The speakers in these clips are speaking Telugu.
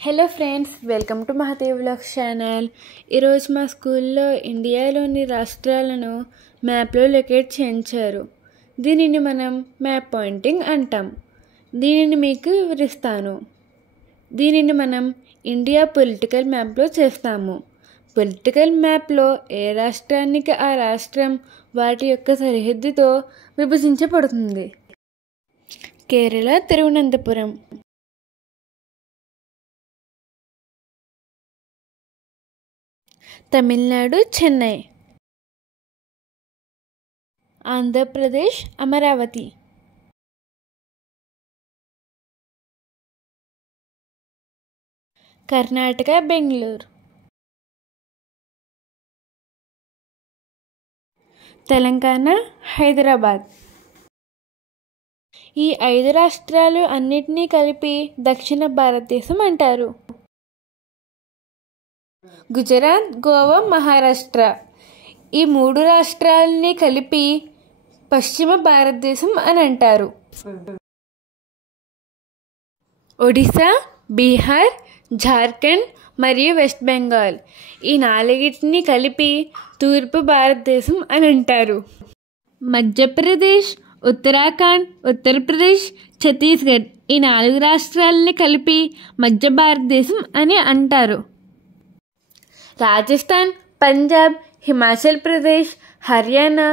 Hello friends, welcome to Mahadev vlogs channel. ఈరోజు మా స్కూల్లో ఇండియాలోని రాష్ట్రాలను మ్యాప్లో లొకేట్ చేయించారు. దీనిని మనం మ్యాప్ పాయింటింగ్ అంటాం. దీనిని మీకు వివరిస్తాను. దీనిని మనం ఇండియా పొలిటికల్ మ్యాప్లో చేస్తాము. పొలిటికల్ మ్యాప్లో ఏ రాష్ట్రానికి ఆ రాష్ట్రం వాటి యొక్క సరిహద్దుతో విభజించబడుతుంది. కేరళ తిరువనంతపురం, తమిళనాడు చెన్నై, ఆంధ్రప్రదేశ్ అమరావతి, కర్ణాటక బెంగళూరు, తెలంగాణ హైదరాబాద్. ఈ 5 రాష్ట్రాలు అన్నిటినీ కలిపి దక్షిణ భారతదేశం అంటారు. గుజరాత్, గోవా, మహారాష్ట్ర ఈ 3 రాష్ట్రాలని కలిపి పశ్చిమ భారతదేశం అని అంటారు. ఒడిశా, బీహార్, జార్ఖండ్ మరియు వెస్ట్ బెంగాల్ ఈ 4టిని కలిపి తూర్పు భారతదేశం అని అంటారు. మధ్యప్రదేశ్, ఉత్తరాఖండ్, ఉత్తరప్రదేశ్, ఛత్తీస్గఢ్ ఈ 4 రాష్ట్రాలని కలిపి మధ్య భారతదేశం అని అంటారు. రాజస్థాన్, పంజాబ్, హిమాచల్ ప్రదేశ్, హర్యానా,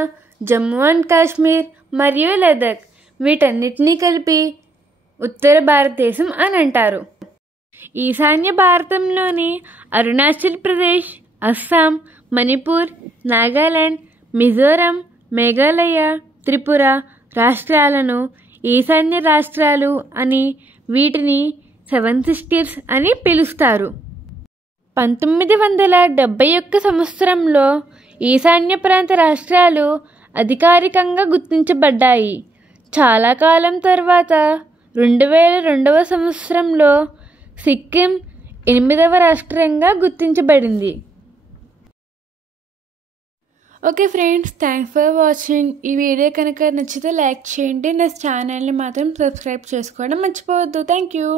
జమ్మూ అండ్ కాశ్మీర్ మరియు లదాఖ్ వీటన్నిటినీ కలిపి ఉత్తర భారతదేశం అని అంటారు. ఈశాన్య భారతంలోని అరుణాచల్ ప్రదేశ్, అస్సాం, మణిపూర్, నాగాలాండ్, మిజోరం, మేఘాలయ, త్రిపుర రాష్ట్రాలను ఈశాన్య రాష్ట్రాలు అని, వీటిని 7 సిస్టర్స్ అని పిలుస్తారు. 1971 సంవత్సరంలో ఈశాన్య ప్రాంత రాష్ట్రాలు అధికారికంగా గుర్తించబడ్డాయి. చాలా కాలం తర్వాత 2002 సంవత్సరంలో సిక్కిం 8వ రాష్ట్రంగా గుర్తించబడింది. Okay friends, thanks for watching. ఈ వీడియో కనుక నచ్చితే లైక్ చేయండి. నా ఛానల్ని మాత్రం సబ్స్క్రైబ్ చేసుకోవడం మర్చిపోవద్దు. Thank you.